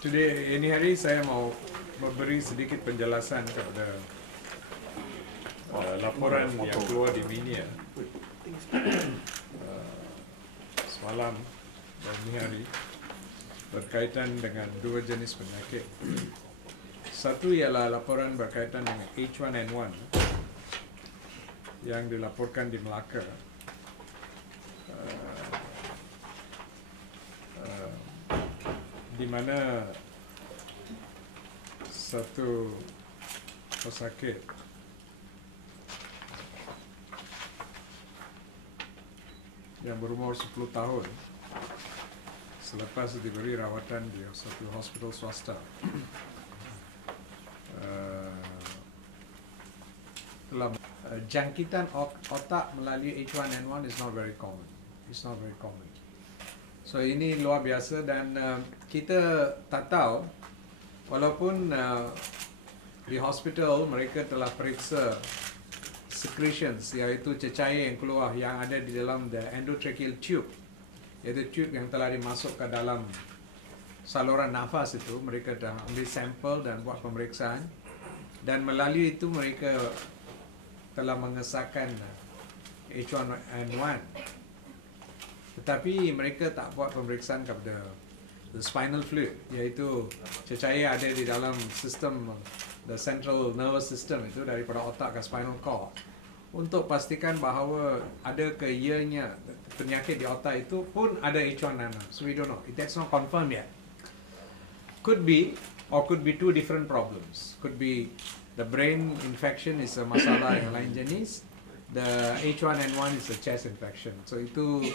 Today, ini hari saya mau memberi sedikit penjelasan kepada laporan yang keluar di media semalam dan ini hari berkaitan dengan dua jenis penyakit. Satu ialah laporan berkaitan dengan H1N1 yang dilaporkan di Melaka. Di mana satu pesakit yang berumur 10 tahun selepas diberi rawatan di satu hospital swasta jangkitan otak melalui H1N1 is not very common. It's not very common. So ini luar biasa dan kita tak tahu walaupun di hospital mereka telah periksa secretions, iaitu cecair yang keluar yang ada di dalam the endotracheal tube, iaitu tube yang telah dimasuk ke dalam saluran nafas itu. Mereka dah ambil sampel dan buat pemeriksaan dan melalui itu mereka telah mengesahkan H1N1. Tetapi mereka tak buat pemeriksaan kepada the spinal fluid, iaitu cecair ada di dalam sistem the central nervous system itu daripada otak ke spinal cord, untuk pastikan bahawa ada ke ianya penyakit di otak itu pun ada H1N1. So we don't know. That's not confirmed yet. Could be, or could be two different problems. Could be the brain infection is a masalah yang lain jenis. The H1N1 is a chest infection. So itu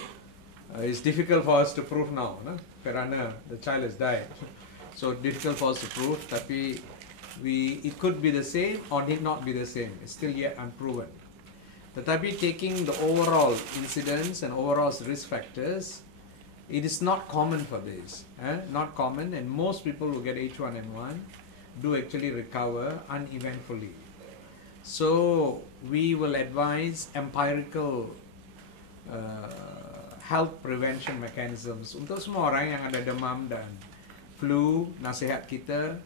it's difficult for us to prove now, no? Kerana the child has died. So difficult for us to prove, tapi it could be the same or need not be the same. It's still yet unproven. Tetapi taking the overall incidence and overall risk factors, it is not common for this. Not common, and most people who get H1N1 do actually recover uneventfully. So we will advise empirical health prevention mechanisms untuk semua orang yang ada demam dan flu. Nasihat kita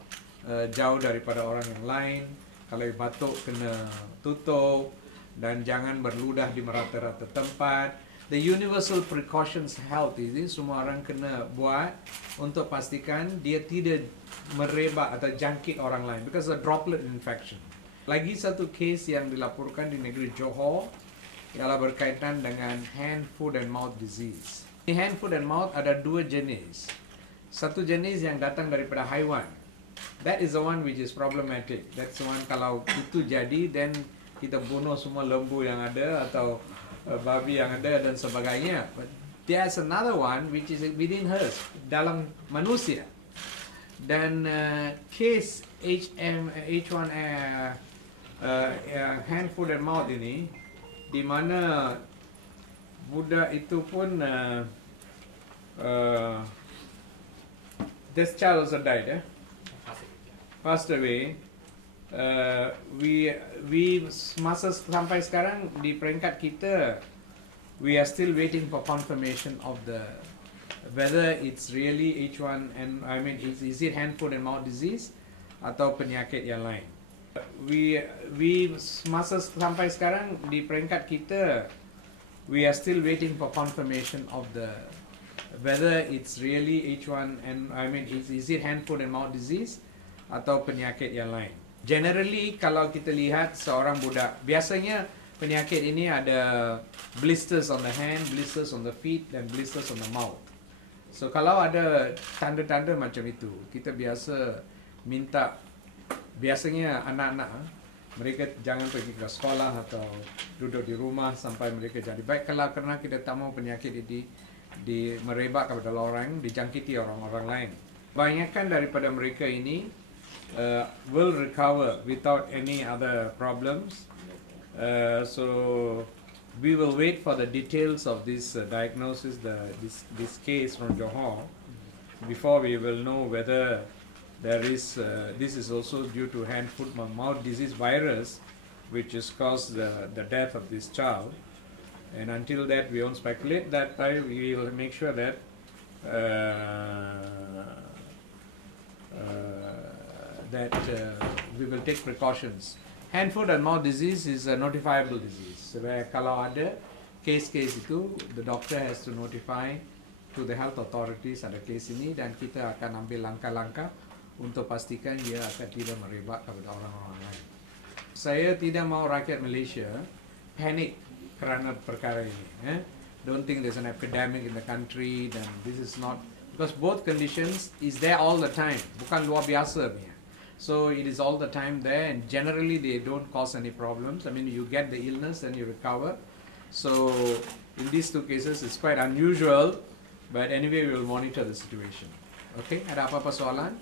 jauh daripada orang yang lain. Kalau batuk kena tutup dan jangan berludah di merata-rata tempat. The universal precautions health ini semua orang kena buat untuk pastikan dia tidak merebak atau jangkit orang lain, because a droplet infection. Lagi satu case yang dilaporkan di negeri Johor ialah berkaitan dengan hand, foot and mouth disease. Di hand, foot and mouth ada dua jenis. Satu jenis yang datang daripada haiwan. That is the one which is problematic. That's the one kalau itu jadi, then kita bunuh semua lembu yang ada atau babi yang ada dan sebagainya. But there's another one which is within us, dalam manusia. Dan case H1 hand, foot and mouth ini, di mana budak itu pun this child also died, passed away. We masa sampai sekarang di peringkat kita, we are still waiting for confirmation of the whether it's really H1 and is it hand, foot and mouth disease atau penyakit yang lain. We masa sampai sekarang di peringkat kita, we are still waiting for confirmation of the whether it's really H1 and is it hand, foot and mouth disease atau penyakit yang lain. Generally kalau kita lihat seorang budak, biasanya penyakit ini ada blisters on the hand, blisters on the feet dan blisters on the mouth. So kalau ada tanda-tanda macam itu, kita biasa minta, biasanya anak-anak mereka jangan pergi ke sekolah atau duduk di rumah sampai mereka jadi baik, kalau kerana kita tak mahu penyakit ini merebak kepada orang, dijangkiti orang-orang lain. Banyakkan daripada mereka ini will recover without any other problems. So we will wait for the details of this diagnosis, this case from Johor, before we will know whether there is this is also due to hand, foot, mouth disease virus, which has caused the death of this child. And until that, we won't speculate. That time we will make sure that that we will take precautions. Hand, foot and mouth disease is a notifiable disease. Where kalau ada case itu, the doctor has to notify to the health authorities ada case ini dan kita akan ambil langkah-langkah untuk pastikan dia akan tidak merebak kepada orang-orang lain. Saya tidak mau rakyat Malaysia panik kerana perkara ini. Don't think there's an epidemic in the country dan this is not, because both conditions is there all the time. Bukan luar biasa punya. So it is all the time there and generally they don't cause any problems. I mean you get the illness and you recover. So in these two cases it's quite unusual, but anyway we will monitor the situation. Okay, ada apa-apa soalan?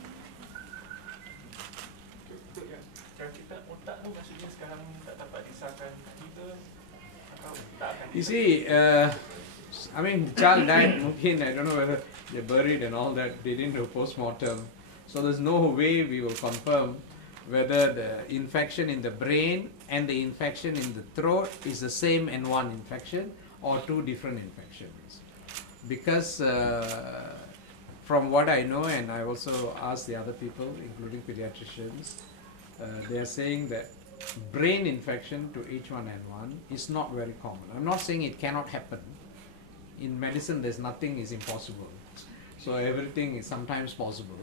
You see, I mean, child died, mungkin, I don't know whether they buried and all that, they didn't do post-mortem. So there's no way we will confirm whether the infection in the brain and the infection in the throat is the same N1 infection or two different infections. Because from what I know, and I also asked the other people, including pediatricians, they are saying that brain infection to H1N1 is not very common. I'm not saying it cannot happen. In medicine, there's nothing is impossible. So everything is sometimes possible.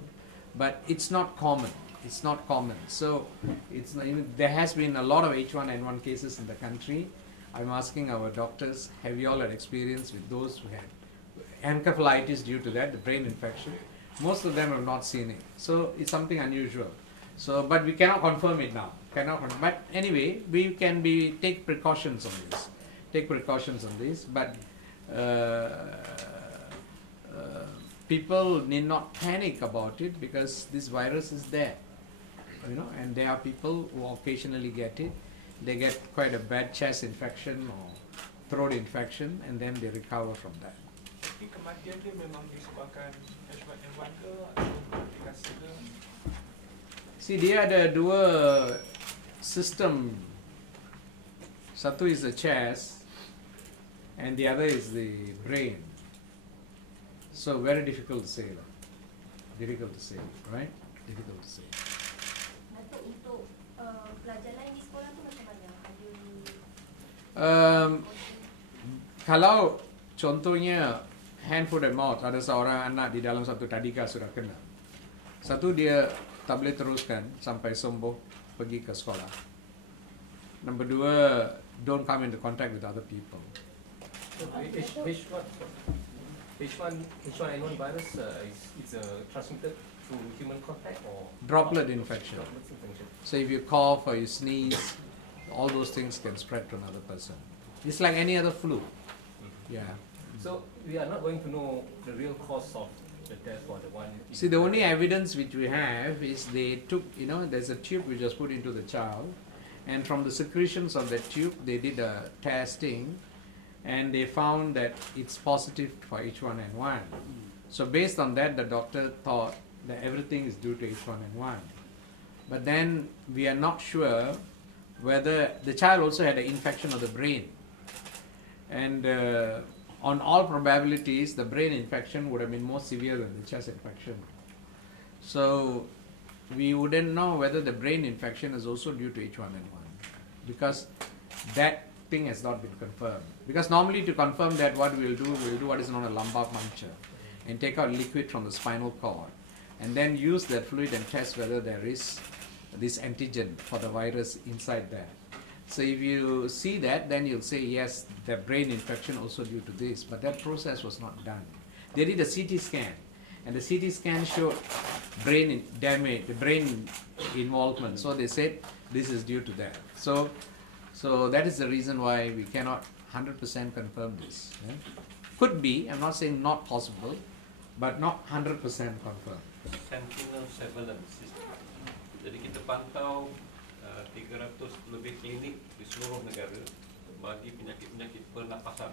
But it's not common. It's not common. So it's not even, there has been a lot of H1N1 cases in the country. I'm asking our doctors, have you all had experience with those who had encephalitis due to that, the brain infection? Most of them have not seen it. So it's something unusual. So, but we cannot confirm it now. But anyway, we can take precautions on this. Take precautions on this. But people need not panic about it because this virus is there, you know, and there are people who occasionally get it. They get quite a bad chest infection or throat infection and then they recover from that. Kematian dia memang disebabkan H1N1 ke atau komplikasi ke? See, dia ada dua system. Satu is the chest and the other is the brain. So very difficult to say, difficult to say, right? Difficult to say. Untuk pelajaran di sekolah tu macam mana? Kalau contohnya hand, foot and mouth, ada seorang anak di dalam satu tadika sudah kena. Satu, dia tak boleh teruskan sampai sembuh pergi ke sekolah. Number dua, don't come into contact with other people. H1N1 virus is transmitted through human contact or droplet infection. So if you cough or you sneeze, all those things can spread to another person. It's like any other flu. Yeah. So we are not going to know the real cause of the death for the one. See, the only evidence which we have is they took, you know, there's a tube which was put into the child, and from the secretions of that tube, they did a testing, and they found that it's positive for H1N1. So based on that, the doctor thought that everything is due to H1N1. But then we are not sure whether the child also had an infection of the brain. And on all probabilities, the brain infection would have been more severe than the chest infection. So we wouldn't know whether the brain infection is also due to H1N1 because that thing has not been confirmed. Because normally to confirm that, what we'll do what is known as lumbar puncture and take out liquid from the spinal cord and then use that fluid and test whether there is this antigen for the virus inside there. So if you see that, then you'll say yes, the brain infection also due to this, but that process was not done. They did a CT scan, and the CT scan showed brain damage, the brain involvement. So they said this is due to that. So that is the reason why we cannot 100% confirm this. Yeah? Could be, I'm not saying not possible, but not 100% confirmed. Sentinel surveillance system. Jadi kita pantau 300 lebih klinik di seluruh negara bagi penyakit-penyakit pernafasan.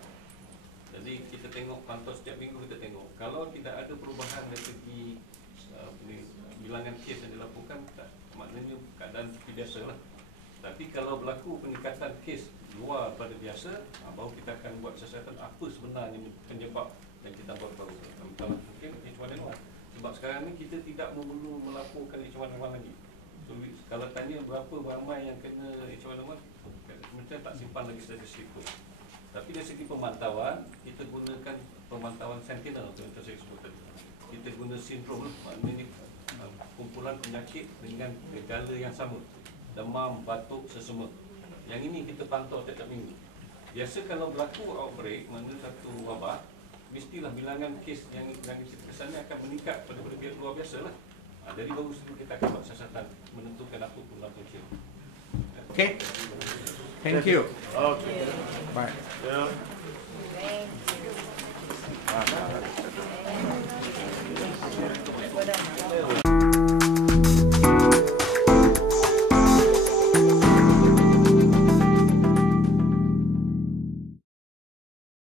Jadi kita tengok, pantau setiap minggu kita tengok. Kalau tidak ada perubahan dari segi bilangan kes yang dilakukan, maknanya keadaan seperti biasa lah. Tapi kalau berlaku peningkatan kes luar pada biasa, baru kita akan buat siasatan apa sebenarnya penyebab yang kita baru tahu. Kalau mungkin H1N1. Sebab sekarang ni kita tidak perlu melaporkan H1N1 lagi. Kalau tanya berapa ramai yang kena H1N1, Kementerian tak simpan lagi statistik itu. Tapi dari segi pemantauan, kita gunakan pemantauan sentinel untuk saya sebut tadi. Kita guna sindrom, maknanya kumpulan penyakit dengan gejala yang sama, demam, batuk, sesama. Yang ini kita pantau setiap minggu. Biasa kalau berlaku outbreak, mana satu wabak, mestilah bilangan kes yang kesannya akan meningkat pada pihak luar biasa lah. Jadi baru kita akan buat siasatan menentukan apa pula punca. Okay. Thank you. Okay. Bye. Yeah. Thank you.